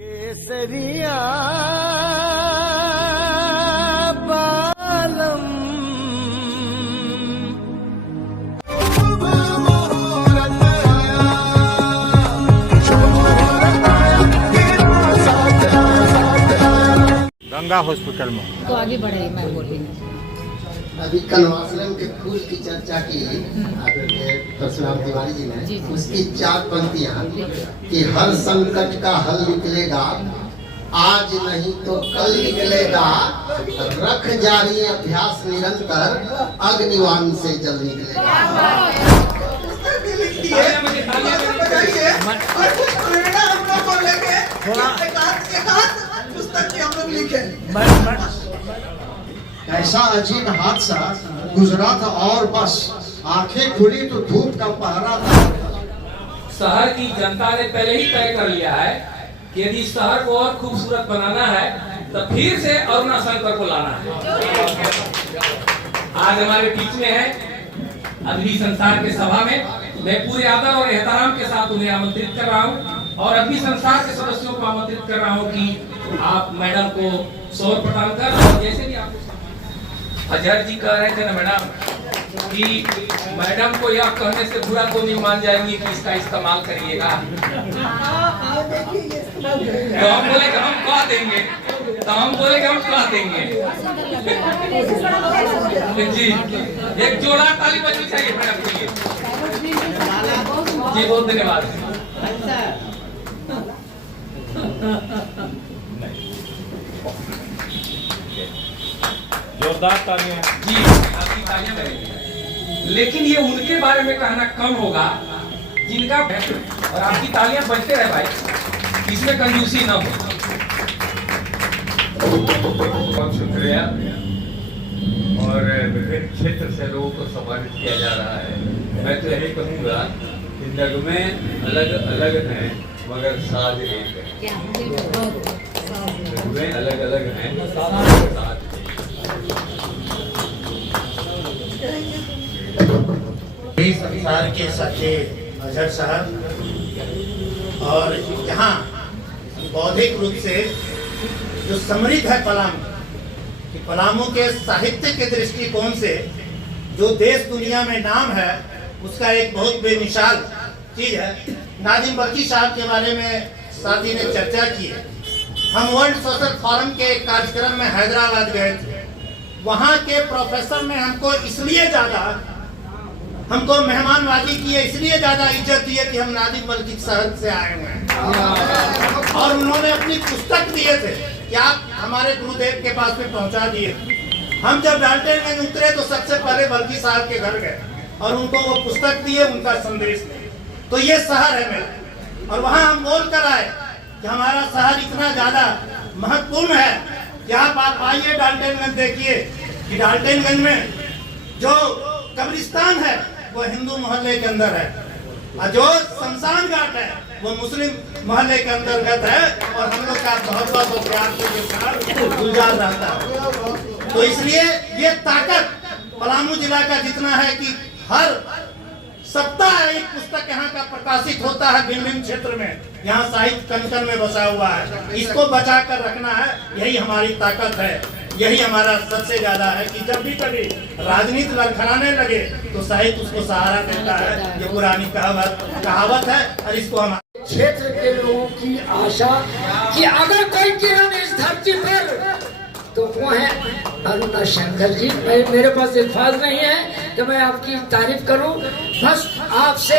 केसरिया बालम गंगा हॉस्पिटल में तो आगे बढ़े मैं बोली। अभी कनवासलम के फूल की चर्चा की आदरणीय परशुराम तिवारी जी ने, उसकी 4 पंक्तियां कि हर संकट का हल निकलेगा, आज नहीं तो कल निकलेगा, रख जारी अभ्यास निरंतर, अग्निवान से जल निकलेगा। ऐसा अजीब हादसा गुजरा था और बस आंखें खुली तो धूप का पहरा था। शहर की जनता ने पहले ही तय कर लिया है कि यदि शहर को और खूबसूरत बनाना है तो फिर से अरुणा शंकर को लाना है। आज हमारे बीच में है अदबी संसार के सभा में, मैं पूरे आदर और एहतराम के साथ उन्हें आमंत्रित कर रहा हूँ और अदबी संसार के सदस्यों को आमंत्रित कर रहा हूँ कि आप मैडम को सौर प्रदान कर, और जैसे भी आप हजर जी कह रहे थे ना मैडम कि मैडम को यह कहने से बुरा तो नहीं मान जाएंगी कि इसका इस्तेमाल करिएगा, तो हम बोले कि हम कह देंगे, जी एक जोड़ा ताली बजनी चाहिए मैडम के लिए। जी बहुत धन्यवाद। जोरदार तालियां जी, आपकी तालियां बजेंगी। लेकिन ये उनके बारे में कहना कम होगा जिनका, और आपकी तालियां बजते रहे भाई, इसमें कंजूसी ना हो। बहुत शुक्रिया। और विभिन्न क्षेत्र से लोगों को सम्मानित किया जा रहा है। मैं तो यही कहूँगा कि नगमे अलग अलग हैं मगर साज एक है। नगमे अलग अलग हैं साज संसार के सच्चे अजहर साहब, और यहाँ बौद्धिक रूप से जो समृद्ध है पलामू, कि पलामू के साहित्य के दृष्टिकोण से जो देश दुनिया में नाम है उसका एक बहुत बेमिसाल चीज है। नादिम बल्की साहब के बारे में साथी ने चर्चा की है। हम वर्ल्ड सोशल फोरम के एक कार्यक्रम में हैदराबाद गए थे। वहाँ के प्रोफेसर ने हमको मेहमानबाजी की है, इसलिए ज्यादा इज्जत दी है कि हम नादिम बल्की शहर से आए हुए हैं, और उन्होंने अपनी पुस्तक दिए थे कि आप हमारे गुरुदेव के पास में पहुंचा दिए। हम जब डाल्टनगंज उतरे तो सबसे पहले बल्की साहब के घर गए और उनको वो पुस्तक दिए, उनका संदेश दिए। तो ये शहर है मेरा, और वहाँ हम बोल कर आए कि हमारा शहर इतना ज्यादा महत्वपूर्ण है कि आप आइए डाल्टनगंज, देखिए कि डाल्टनगंज में जो कब्रिस्तान है वो हिंदू मोहल्ले के अंदर है, और जो शमशान घाट है वो मुस्लिम मोहल्ले के अंतर्गत है, और हम लोग का मोहब्बत और प्यार के साथ गुलजार रहता है। तो इसलिए ये ताकत पलामू जिला का जितना है कि हर सप्ताह एक पुस्तक यहाँ का प्रकाशित होता है भिन्न भिन्न क्षेत्र में। यहाँ साहित्य कण-कण में बसा हुआ है, इसको बचा कर रखना है, यही हमारी ताकत है। यही हमारा सबसे ज्यादा है कि जब भी कभी राजनीति लड़खड़ाने लगे तो साहित्य उसको सहारा देता है। ये पुरानी कहावत है, और इसको हम क्षेत्र के लोगों की आशा कि अगर कोई किरण इस धरती पर तो वो है अरुणा शंकर जी। मेरे पास अल्फाज नहीं है कि मैं आपकी तारीफ करूं। बस आपसे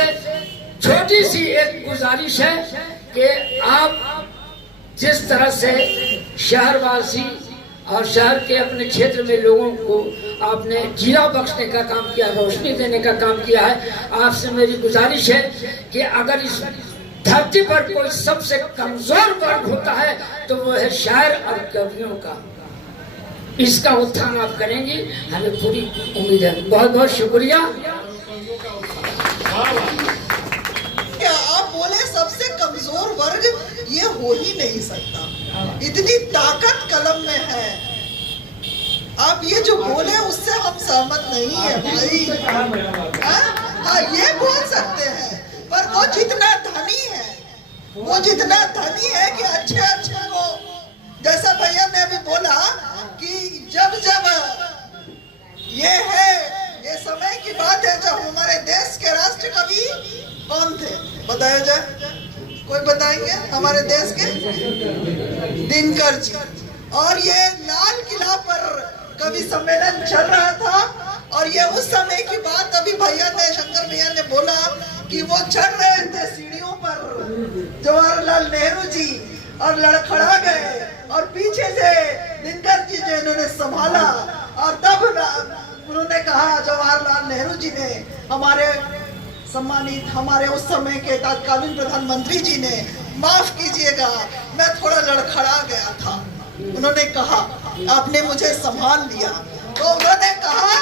छोटी सी एक गुजारिश है कि आप जिस तरह से शहरवासी और शहर के अपने क्षेत्र में लोगों को आपने जीरा बख्शने का काम किया, रोशनी देने का काम किया है, आपसे मेरी गुजारिश है कि अगर इस धरती पर कोई सबसे कमजोर वर्ग होता है तो वो है शायर और कवियों का। इसका उत्थान आप करेंगी, हमें पूरी उम्मीद है। बहुत बहुत शुक्रिया। आप बोले सबसे कमजोर वर्ग, ये हो ही नहीं सकता। इतनी ताकत कलम में है। आप ये जो बोले उससे हम सहमत नहीं है भाई। हाँ, ये बोल सकते हैं, पर वो जितना धनी है कि अच्छे भैया ने अभी बोला कि जब ये समय की बात है जब हमारे देश के राष्ट्र कवि कौन थे, बताया जाए, कोई बताएंगे? हमारे देश के दिनकर जी। और ये लाल किला पर कवि सम्मेलन चल रहा था और ये उस समय की बात अभी भैया ने, शंकर भैया ने बोला कि वो चढ़ रहे थे सीढ़ियों पर जवाहरलाल नेहरू जी और लड़खड़ा गए और पीछे से दिनकर जी जो इन्होंने संभाला और तब उन्होंने कहा, जवाहरलाल नेहरू जी ने, हमारे सम्मानित, हमारे उस समय के तत्कालीन प्रधानमंत्री जी ने, माफ कीजिएगा मैं थोड़ा लड़खड़ा गया था। उन्होंने कहा आपने मुझे संभाल लिया। तो उन्होंने कहा,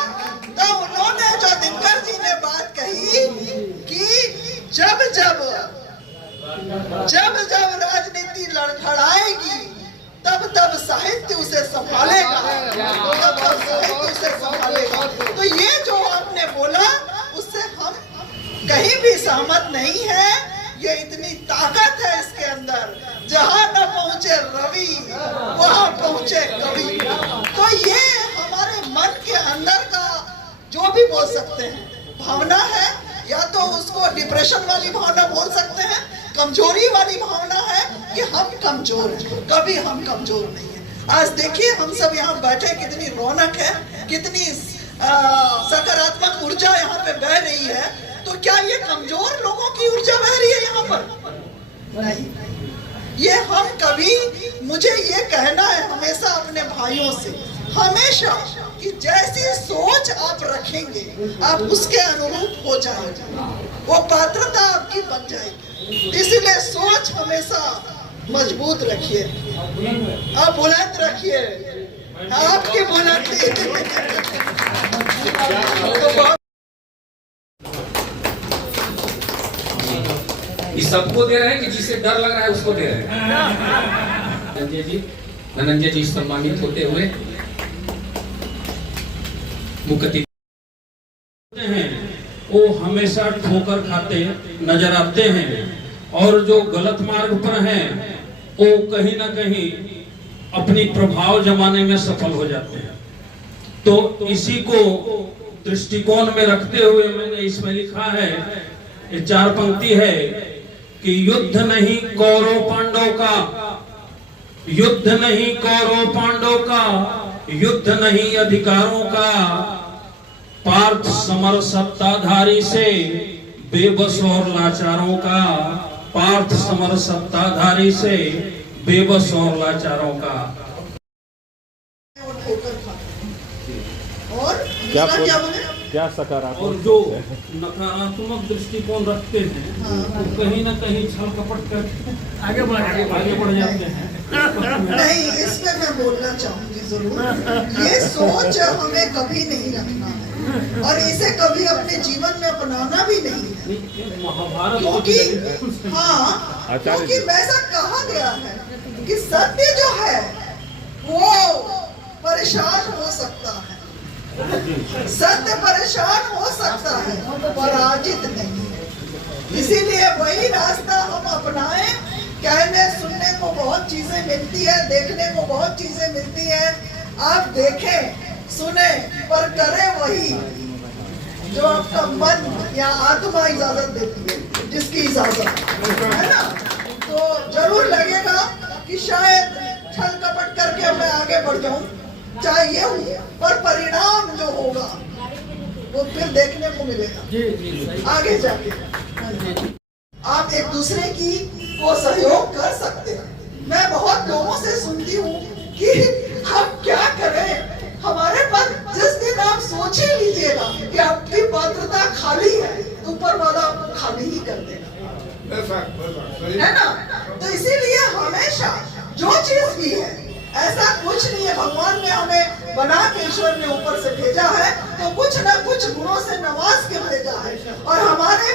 तो उन्होंने जो दिनकर जी ने बात कही कि जब जब राजनीति लड़खड़ाएगी तब साहित्य उसे संभालेगा, तो ये जो आपने बोला उससे हम कहीं भी सहमत नहीं है। ये इतनी ताकत है इसके अंदर, जहां न पहुंचे रवि वहां पहुंचे कवि। तो ये हमारे मन के अंदर का जो भी बोल सकते हैं भावना है, या तो उसको डिप्रेशन वाली भावना बोल सकते हैं, कमजोरी वाली भावना है कि हम कमजोर हैं। कभी हम कमजोर नहीं है। आज देखिए हम सब यहाँ बैठे, कितनी रौनक है, कितनी सकारात्मक ऊर्जा यहाँ पे बह रही है। तो क्या ये कमजोर लोगों की ऊर्जा बह रही है यहाँ पर? नहीं। ये हम कभी, मुझे ये कहना है हमेशा अपने भाइयों से, हमेशा कि जैसी सोच आप रखेंगे आप उसके अनुरूप हो जाएंगे, वो पात्रता आपकी बन जाएगी। इसलिए सोच हमेशा मजबूत रखिए, आप बुलंद रखिए, आपकी बुलंदी ये सबको दे रहे हैं कि जिसे डर लग रहा है उसको दे रहे हैं। धनंजय जी सम्मानित होते हुए मुक्ति हैं, वो हमेशा ठोकर खाते नजर आते हैं और जो गलत मार्ग पर हैं वो कहीं ना कहीं अपनी प्रभाव जमाने में सफल हो जाते हैं। तो इसी को दृष्टिकोण में रखते हुए मैंने इसमें लिखा है, ये 4 पंक्ति है कि युद्ध नहीं कौरव पांडव का, युद्ध नहीं कौरव पांडव का, युद्ध नहीं अधिकारों का, पार्थ समर सत्ताधारी से बेबस और लाचारों का, पार्थ समर सत्ताधारी से बेबस और लाचारों का। और क्या बोले? क्या सकारात्मक और जो नकारात्मक दृष्टिकोण रखते हैं वो कहीं ना कहीं छल कपट कर आगे बढ़ जाते हैं। नहीं, इसमें मैं बोलना चाहूंगी जरूर, ये सोच हमें कभी नहीं रखना है और इसे कभी अपने जीवन में अपनाना भी नहीं है। महाभारत क्योंकि वैसा कहा गया है कि सत्य जो है वो परेशान हो सकता है, सत्य परेशान हो सकता है, पराजित नहीं है। इसीलिए वही रास्ता हम अपनाएं। कहने सुनने को बहुत चीजें मिलती है, देखने को बहुत चीजें मिलती है, आप देखें सुने पर करें वही जो आपका मन या आत्मा इजाजत देती है, जिसकी इजाजत है ना। तो जरूर लगेगा कि शायद छल कपट करके मैं आगे बढ़ जाऊं, चाहिए पर परिणाम जो होगा वो फिर देखने को मिलेगा आगे जाके। आप एक दूसरे की को सहयोग कर सकते हैं। मैं बहुत लोगों से सुनती हूँ कि हम क्या करें, हमारे पास जिस दिन आप सोच ही लीजिएगा कि आपकी पात्रता खाली है, ऊपर वाला खाली ही कर देगा, है ना। तो इसीलिए हमेशा जो चीज भी है, ऐसा कुछ नहीं है, भगवान ने हमें बना के ईश्वर ने ऊपर से भेजा है तो कुछ न कुछ गुणों से नवाज के भेजा है और हमारे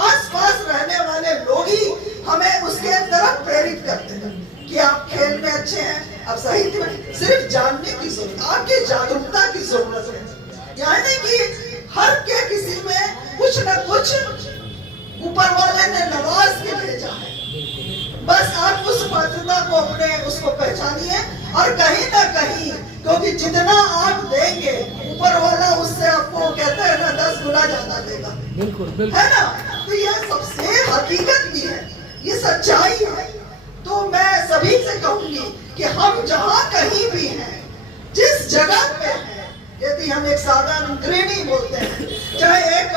आसपास रहने वाले लोग ही हमें उसके तरफ प्रेरित करते हैं कि आप खेल में अच्छे हैं, आप साहित्य में, सिर्फ जानने की जरूरत, आपकी जागरूकता की जरूरत है। यानी कि हर के किसी में कुछ न कुछ ऊपर वाले ने नवाज के भेजा है, बस आप उस पात्रता को अपने उसको पहचान जानिए। और कहीं ना कहीं, क्योंकि जितना आप देंगे ऊपर वाला उससे आपको कहते हैं ना 10 गुना ज्यादा देगा, बिल्कुल है ना। तो ये सबसे हकीकत भी है, ये सच्चाई है। तो मैं सभी से कहूंगी कि हम जहाँ कहीं भी हैं, जिस जगह पे हैं, यदि हम एक साधारण गृहिणी बोलते हैं, चाहे एक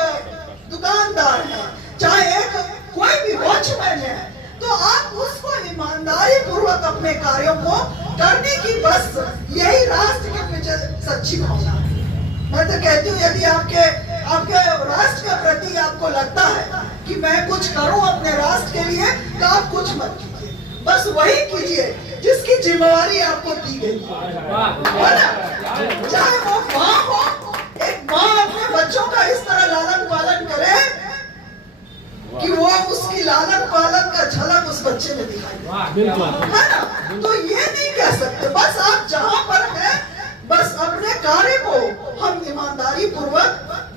दुकानदार है, चाहे एक कोई भी वॉचमैन है, तो आप उसको ईमानदारी पूर्वक अपने कार्यों को करने की बस यही राष्ट्र के पीछे सच्ची भावना है। मैं तो कहती हूँ यदि आपके राष्ट्र के प्रति आपको लगता है कि मैं कुछ करूं अपने राष्ट्र के लिए, तो आप कुछ मत कीजिए, बस वही कीजिए जिसकी जिम्मेवारी आपको दी गई है ना। चाहे वो माँ हो, एक माँ अपने बच्चों का इस तरह लालन पालन करे कि वो उसकी लालन पालन का झलक उस बच्चे में दिखाई है ना। तो ये नहीं कह सकते, बस आप जहाँ पर हैं बस अपने कार्य को हम ईमानदारी पूर्वक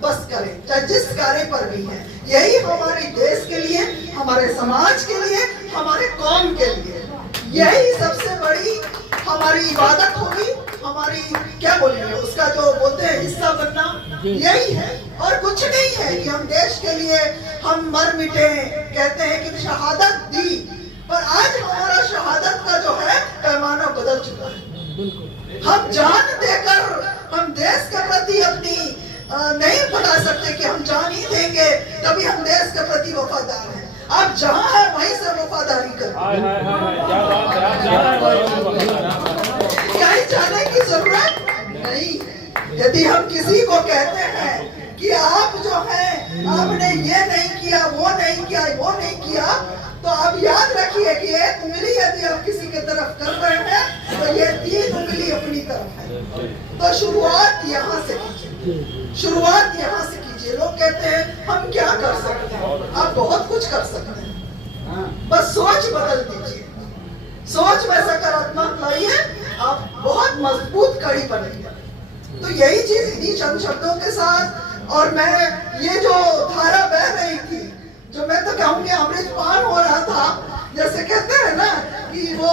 बस करें, चाहे जिस कार्य पर भी है। यही हमारे देश के लिए, हमारे समाज के लिए, हमारे कौम के लिए यही सबसे बड़ी हमारी इबादत होगी, हमारी क्या बोलेंगे उसका जो बोलते हैं हिस्सा बनना, यही है और कुछ नहीं है कि हम देश के लिए हम मर मिटे। कहते हैं कि शहादत दी, पर आज हमारा शहादत का जो है पैमाना बदल चुका है। हम जान देकर हम देश के प्रति अपनी नहीं बता सकते कि हम जान ही देंगे तभी हम देश के प्रति वफादार हैं। आप जहाँ है वहीं से वफादारी करें, कहीं जाने की जरूरत नहीं है। यदि हम किसी को कहते हैं कि आप जो है आपने ये नहीं किया, वो नहीं किया, वो नहीं किया, तो आप याद रखिए कि एक उंगली यदि आप किसी के तरफ कर रहे हैं तो ये 3 उंगली अपनी तरफ है। तो शुरुआत यहाँ से कीजिए, शुरुआत यहाँ से कीजिए। लोग कहते हैं हम क्या कर सकते हैं, आप बहुत कुछ कर सकते हैं, बस सोच बदल दीजिए, सोच में सकारात्मक लाइए, आप बहुत मजबूत कड़ी बनेंगे। तो यही चीज इन्हीं चंद शब्दों के साथ, और मैं ये जो धारा बह रही थी, जो मैं तो कहूँगी अमृतपान हो रहा था, जैसे कहते हैं ना कि वो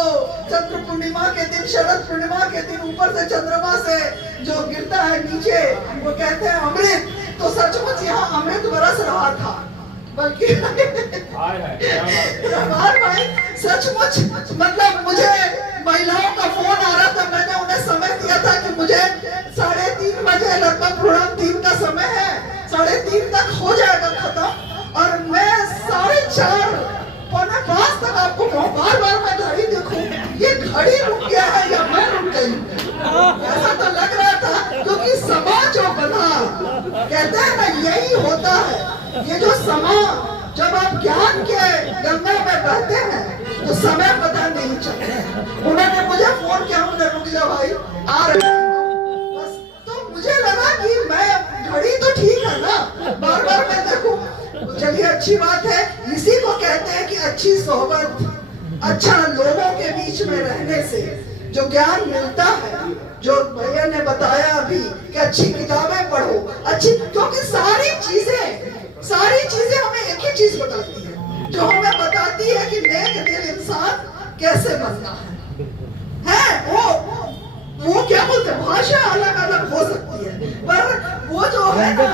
चंद्र पूर्णिमा के दिन, शरद पूर्णिमा के दिन ऊपर से चंद्रमा से जो गिरता है नीचे, वो कहते हैं अमृत। तो सचमुच यहाँ अमृत बरस रहा था, बल्कि रमान भाई सचमुच, मतलब मुझे महिलाओं का फोन आ रहा था, मैंने उन्हें समय दिया था कि मुझे 3:30 बजे लगभग प्रोग्राम 3 का समय है, 3:30 तक हो जाएगा खत्म, और मैं 4:30 पौने 5 तक आपको बार बार मैं घड़ी देखूं, ये घड़ी रुक गया है या मैं रुक गई, ऐसा तो लग रहा था, क्योंकि समा जो बना, कहते हैं ना यही होता है। ये जो समा, जब आप ज्ञान के गंगा में बहते हैं तो समय पता नहीं चलता। उन्होंने मुझे फोन किया, उन्होंने रुक जा भाई आ रहे हैं, बस। तो मुझे लगा कि मैं घड़ी तो ठीक है ना, बार बार मैं देखूं, चलिए अच्छी बात है। इसी को कहते हैं कि अच्छी सोहबत, अच्छा लोगों के बीच में रहने से जो ज्ञान मिलता है, जो भैया ने बताया अभी कि अच्छी किताबें पढ़ो, अच्छी, क्योंकि सारी चीजें हमें एक ही चीज बताती है, जो हमें बताती है कि नेक दिल इंसान कैसे बनना है। वो क्या बोलते हैं, भाषा अलग अलग हो सकती है, पर वो जो है ना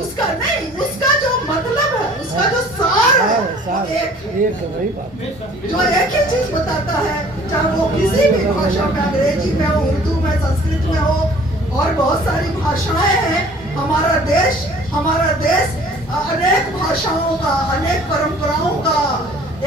उसका नहीं, उसका जो मतलब है, उसका जो सार है, वो एक जो एक ही चीज बताता है, चाहे वो किसी भी भाषा में, अंग्रेजी में हो, उर्दू में, संस्कृत में हो, और बहुत सारी भाषाएं हैं। हमारा देश अनेक भाषाओं का, अनेक परंपराओं का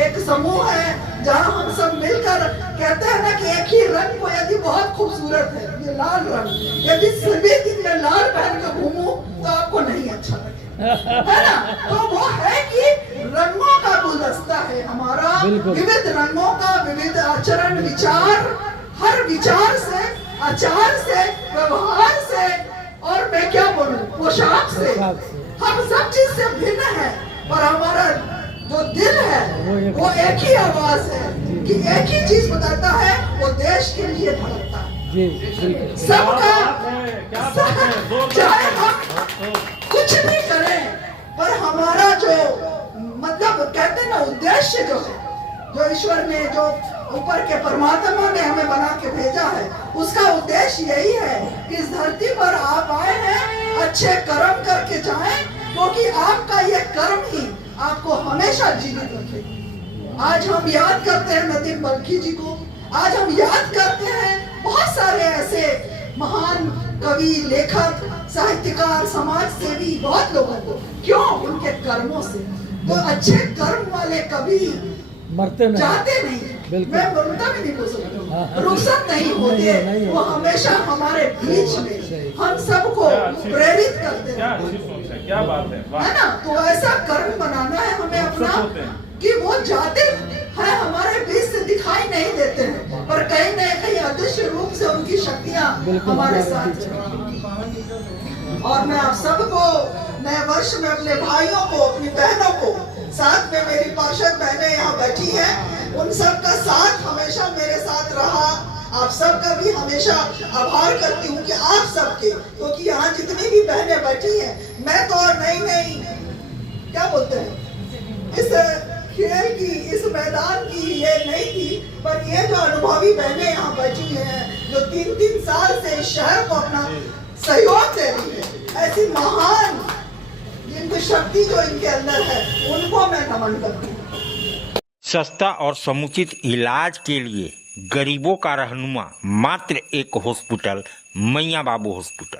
एक समूह है, जहाँ हम सब मिलकर कहते हैं ना कि एक ही रंग को यदि बहुत खूबसूरत है, ये लाल रंग, यदि सभी दिन में लाल पहन के घूमूं तो आपको नहीं अच्छा लगेगा, है ना। तो वो है कि रंगों का गुलदस्ता है हमारा, विविध रंगों का, विविध आचरण, विचार, हर विचार से, आचार से, व्यवहार से, और मैं क्या बोलूं, पोशाक से, हम सब चीज से भिन्न है, पर हमारा जो दिल है वो एक ही आवाज है कि एक ही चीज बताता है, वो देश के लिए धड़कता है सबका। चाहे हम कुछ भी करें, पर हमारा जो मतलब कहते हैं ना उद्देश्य जो है, जो ईश्वर ने जो ऊपर के परमात्मा ने हमें बना के भेजा है, उसका उद्देश्य यही है कि इस धरती पर आप आए हैं, अच्छे कर्म करके जाएं, क्योंकि आपका ये कर्म ही आपको हमेशा जीवित रखेगा। आज हम याद करते हैं नदीम बल्खी जी को, आज हम याद करते हैं बहुत सारे ऐसे महान कवि, लेखक, साहित्यकार, समाज सेवी बहुत लोगों को। क्यों? उनके कर्मों से। तो अच्छे कर्म वाले कवि मरते नहीं, जाते नहीं, मैं मरता भी नहीं बोल सकता, रुखसत नहीं होते, वो हमेशा हमारे बीच में हम सबको प्रेरित करते हैं। क्या बात है ना? तो ऐसा कर्म बनाना है हमें अपना कि वो जाते हैं हमारे बीच से दिखाई नहीं देते हैं, पर कहीं न कहीं अदृश्य रूप से उनकी शक्तियाँ हमारे साथ हैं। और मैं आप सबको नए वर्ष में अपने भाइयों को, अपनी बहनों को, साथ में मेरी पार्षद बहनें यहाँ बैठी हैं, उन सब का साथ हमेशा मेरे साथ रहा। आप सबका भी हमेशा आभार करती हूँ कि आप सबके, क्योंकि यहाँ जितनी भी बहनें बैठी हैं, मैं तो और नई क्या बोलते हैं, इस खेल की, इस मैदान की ये नहीं थी, पर ये जो अनुभवी बहनें यहाँ बैठी हैं, जो 3-3 साल से इस शहर को अपना सहयोग दे रही है, ऐसी महान जिनकी शक्ति जो इनके अंदर है, उनको मैं नमन करती हूँ। सस्ता और समुचित इलाज के लिए गरीबों का रहनुमा मात्र एक हॉस्पिटल, मैया बाबू हॉस्पिटल।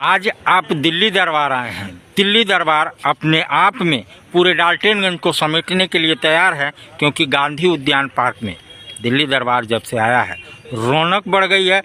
आज आप दिल्ली दरबार आए हैं। दिल्ली दरबार अपने आप में पूरे डाल्टनगंज को समेटने के लिए तैयार है, क्योंकि गांधी उद्यान पार्क में दिल्ली दरबार जब से आया है रौनक बढ़ गई है।